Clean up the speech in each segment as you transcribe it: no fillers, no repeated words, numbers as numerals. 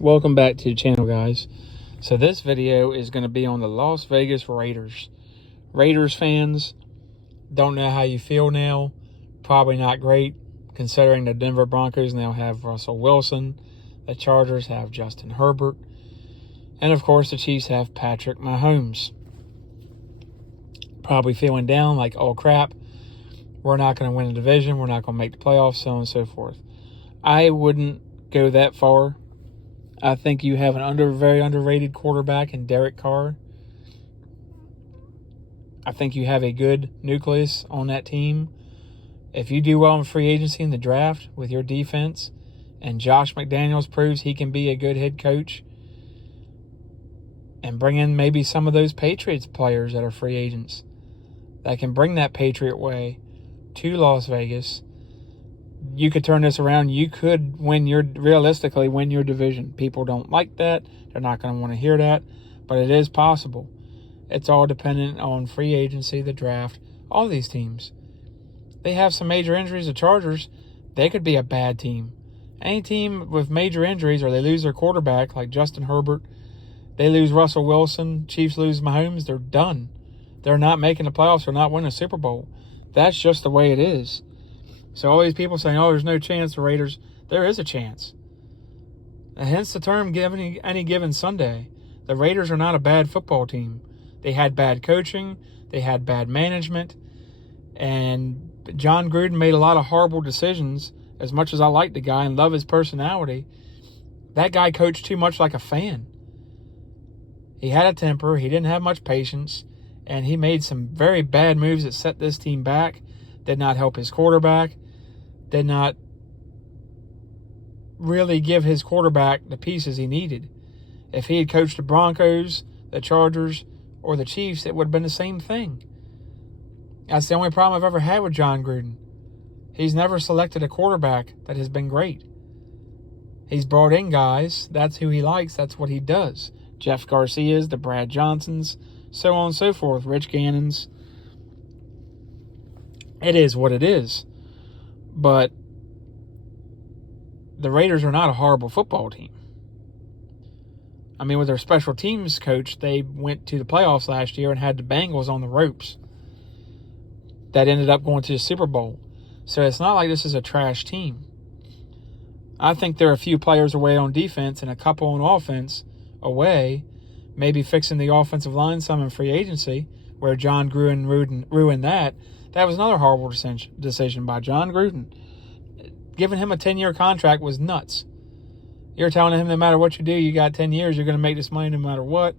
Welcome back to the channel, guys. So this video is going to be on the Las Vegas Raiders. Raiders fans, don't know how you feel now. Probably not great, considering the Denver Broncos now have Russell Wilson. The Chargers have Justin Herbert. And of course, the Chiefs have Patrick Mahomes. Probably feeling down like, oh crap, we're not going to win the division. We're not going to make the playoffs, so on and so forth. I wouldn't go that far. I think you have an very underrated quarterback in Derek Carr. I think you have a good nucleus on that team. If you do well in free agency in the draft with your defense, and Josh McDaniels proves he can be a good head coach, and bring in maybe some of those Patriots players that are free agents that can bring that Patriot way to Las Vegas, you could turn this around. You could realistically win your division. People don't like that. They're not going to want to hear that, but it is possible. It's all dependent on free agency, the draft, all these teams. They have some major injuries. The Chargers, they could be a bad team. Any team with major injuries, or they lose their quarterback like Justin Herbert, they lose Russell Wilson, Chiefs lose Mahomes, they're done. They're not making the playoffs. They're not winning a Super Bowl. That's just the way it is. So all these people saying, oh, there's no chance for Raiders. There is a chance. And hence the term any given Sunday. The Raiders are not a bad football team. They had bad coaching. They had bad management. And John Gruden made a lot of horrible decisions. As much as I like the guy and love his personality, that guy coached too much like a fan. He had a temper. He didn't have much patience. And he made some very bad moves that set this team back. Did not help his quarterback, did not really give his quarterback the pieces he needed. If he had coached the Broncos, the Chargers, or the Chiefs, it would have been the same thing. That's the only problem I've ever had with John Gruden. He's never selected a quarterback that has been great. He's brought in guys. That's who he likes. That's what he does. Jeff Garcia's, the Brad Johnsons, so on and so forth, Rich Gannon's. It is what it is. But the Raiders are not a horrible football team. I mean, with their special teams coach, they went to the playoffs last year and had the Bengals on the ropes. That ended up going to the Super Bowl. So it's not like this is a trash team. I think they're a few players away on defense and a couple on offense away, maybe fixing the offensive line some in free agency, where John Gruden ruined that. That was another horrible decision by John Gruden. Giving him a 10-year contract was nuts. You're telling him no matter what you do, you got 10 years, you're going to make this money no matter what.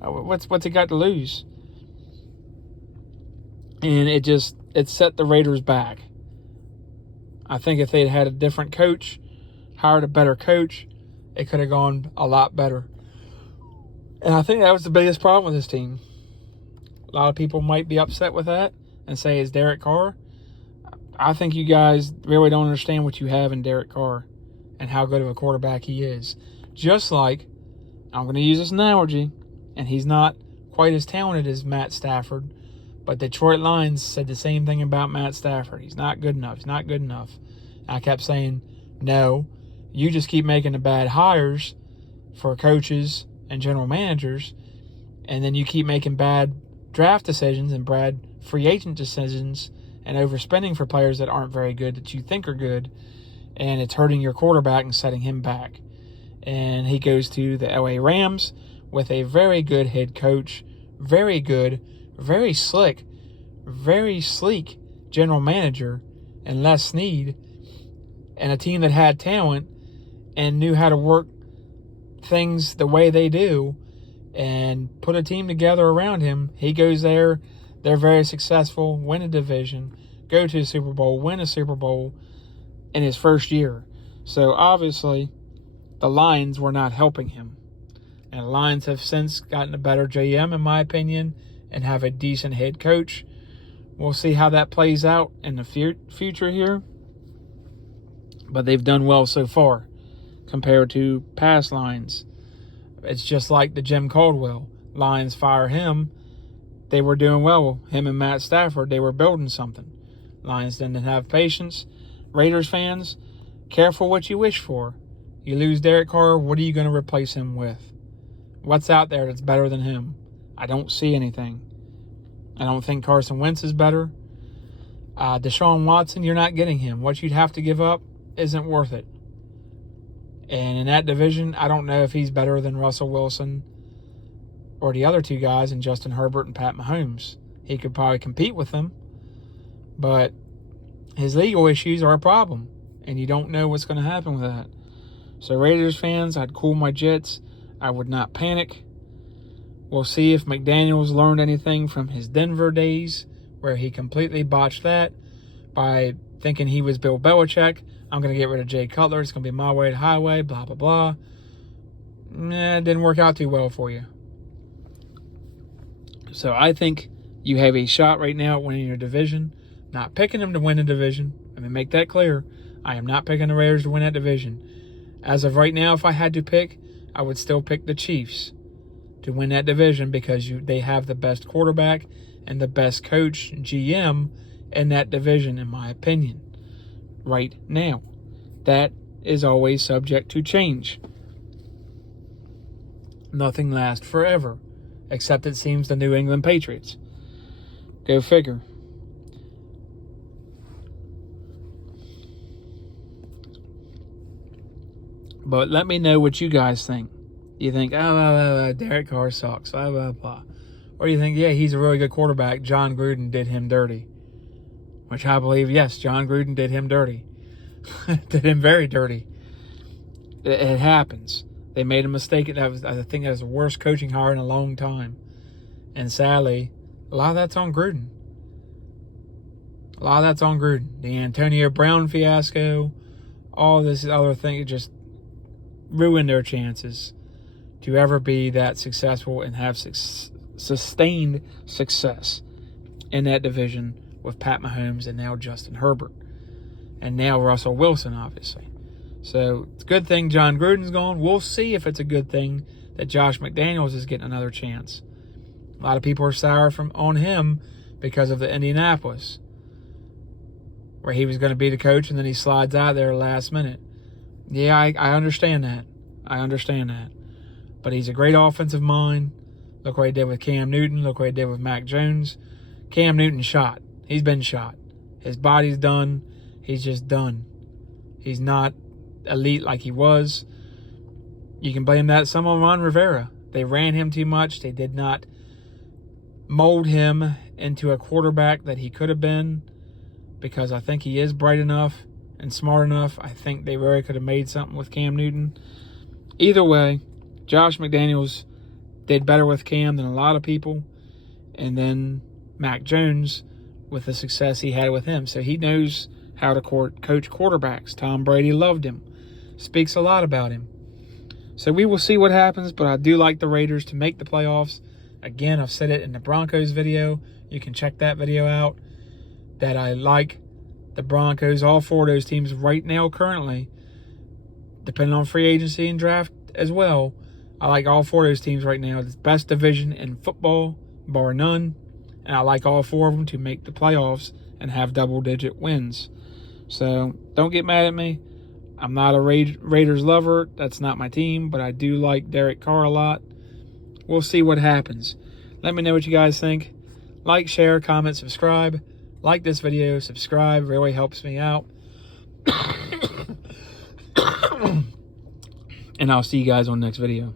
What's he got to lose? And it set the Raiders back. I think if they'd had a different coach, hired a better coach, it could have gone a lot better. And I think that was the biggest problem with this team. A lot of people might be upset with that and say it's Derek Carr. I think you guys really don't understand what you have in Derek Carr and how good of a quarterback he is. Just like, I'm going to use this analogy, and he's not quite as talented as Matt Stafford, but Detroit Lions said the same thing about Matt Stafford. He's not good enough. He's not good enough. And I kept saying, no, you just keep making the bad hires for coaches and general managers, and then you keep making bad draft decisions and bad free agent decisions and overspending for players that aren't very good that you think are good, and it's hurting your quarterback and setting him back. And he goes to the LA Rams with a very good head coach, very good, very slick, very sleek general manager and Les Snead, and a team that had talent and knew how to work things the way they do and put a team together around him. He goes there, they're very successful, win a division, go to a Super Bowl, win a Super Bowl in his first year. So obviously the Lions were not helping him. And the Lions have since gotten a better GM, in my opinion, and have a decent head coach. We'll see how that plays out in the future here. But they've done well so far compared to past Lions. It's just like the Jim Caldwell. Lions fire him. They were doing well. Him and Matt Stafford, they were building something. Lions didn't have patience. Raiders fans, careful what you wish for. You lose Derek Carr, what are you going to replace him with? What's out there that's better than him? I don't see anything. I don't think Carson Wentz is better. Deshaun Watson, you're not getting him. What you'd have to give up isn't worth it. And in that division, I don't know if he's better than Russell Wilson or the other two guys in Justin Herbert and Pat Mahomes. He could probably compete with them, but his legal issues are a problem, and you don't know what's going to happen with that. So Raiders fans, I'd cool my jets. I would not panic. We'll see if McDaniels learned anything from his Denver days, where he completely botched that by thinking he was Bill Belichick. I'm going to get rid of Jay Cutler. It's going to be my way to highway, blah, blah, blah. It didn't work out too well for you. So I think you have a shot right now at winning your division. Not picking them to win the division. Let me make that clear. I am not picking the Raiders to win that division. As of right now, if I had to pick, I would still pick the Chiefs to win that division because they have the best quarterback and the best coach, GM, in that division, in my opinion, right now. That is always subject to change. Nothing lasts forever, except it seems the New England Patriots. Go figure. But let me know what you guys think. You think, Derek Carr sucks, blah, blah, blah. Or you think, yeah, he's a really good quarterback. John Gruden did him dirty. Which I believe, yes, John Gruden did him dirty. Did him very dirty. It happens. They made a mistake. I think that was the worst coaching hire in a long time. And sadly, a lot of that's on Gruden. The Antonio Brown fiasco, all this other thing, it just ruined their chances to ever be that successful and have sustained success in that division with Pat Mahomes and now Justin Herbert. And now Russell Wilson, obviously. So it's a good thing John Gruden's gone. We'll see if it's a good thing that Josh McDaniels is getting another chance. A lot of people are sour on him because of the Indianapolis, where he was going to be the coach and then he slides out there last minute. Yeah, I understand that. But he's a great offensive mind. Look what he did with Cam Newton. Look what he did with Mac Jones. Cam Newton shot. He's been shot. His body's done. He's just done. He's not elite like he was. You can blame that some on Ron Rivera. They ran him too much. They did not mold him into a quarterback that he could have been, because I think he is bright enough and smart enough. I think they really could have made something with Cam Newton. Either way, Josh McDaniels did better with Cam than a lot of people. And then Mac Jones with the success he had with him. So he knows how to coach quarterbacks. Tom Brady loved him. Speaks a lot about him. So we will see what happens, but I do like the Raiders to make the playoffs. Again, I've said it in the Broncos video. You can check that video out. That I like the Broncos, all four of those teams right now currently, depending on free agency and draft as well. I like all four of those teams right now. It's the best division in football, bar none. And I like all four of them to make the playoffs and have double-digit wins. So don't get mad at me. I'm not a Raiders lover. That's not my team, but I do like Derek Carr a lot. We'll see what happens. Let me know what you guys think. Like, share, comment, subscribe. Like this video, subscribe. Really helps me out. And I'll see you guys on the next video.